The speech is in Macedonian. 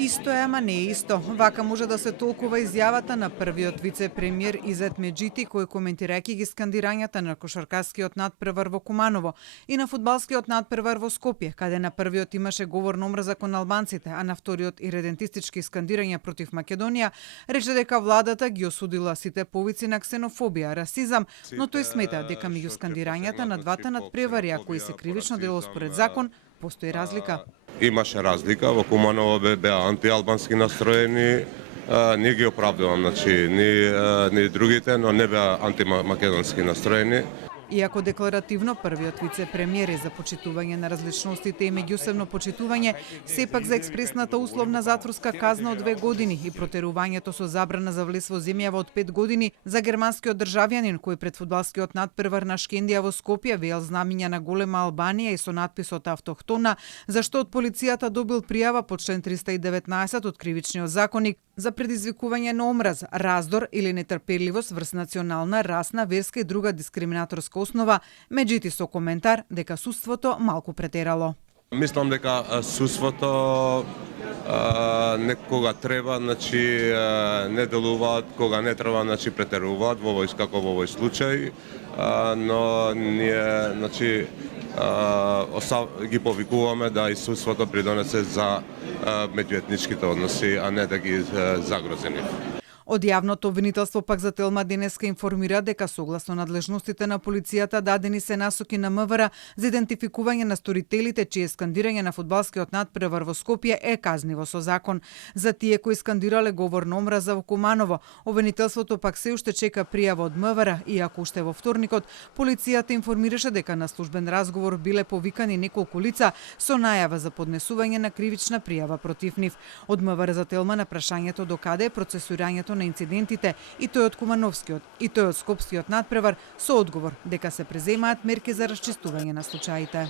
Исто е, ама не е исто. Вака може да се толкува изјавата на првиот вице-премиер Изет Меджити, кој коментирајќи ги скандирањата на кошаркарскиот надпревар во Куманово и на фудбалскиот надпревар во Скопје, каде на првиот имаше говор на омраза кон албанците, а на вториот иредентистички скандирања против Македонија, рече дека владата ги осудила сите повици на ксенофобија, расизам, но тој смета дека меѓу скандирањата на двата надпревари, кои се кривично дело според закон, постои разлика. Имаше разлика, во Куманово беа антиалбански настроени, не ги оправдувам, значи, ни другите, но не беа антимакедонски настроени. Иако декларативно првиот вице-премиер е за почитување на различностите и меѓусебно почитување, сепак за експресната условна затворска казна од 2 години и протерувањето со забрана за влез во земјава од 5 години за германскиот државјанин кој пред фудбалскиот надпревар на Шкендија во Скопје веел знамиња на голема Албанија и со надписот автохтона, зашто од полицијата добил пријава по член 319 од кривичниот законник за предизвикување на омраз, раздор или нетрпеливост врз национална, расна, верска и друга дискриминаторска основа, меѓутоа со коментар дека судството малку претерало. Мислам дека судството некога треба, значи не делуваат, кога не треба, значи претеруваат во овој како во овој случај, но ние, значи ги повикуваме да и судството придонесе за меѓуетничките односи, а не да ги загрози нив. Од јавното обвинителство пак за Телма денеска информира дека согласно надлежностите на полицијата дадени се насоки на МВР за идентификување на сторителите чие скандирање на фудбалскиот надпревар во Скопје е казниво со закон. За тие кои скандирале говор на омраза во Куманово, обвинителството пак се уште чека пријава од МВР, иако уште во вторникот полицијата информираше дека на службен разговор биле повикани неколку лица со најава за поднесување на кривична пријава против нив. Од МВР за Телма на прашањето докаде е процесирањето на инцидентите и тој од Кумановскиот и тој од Скопскиот надпревар со одговор дека се преземаат мерки за расчистување на случаите.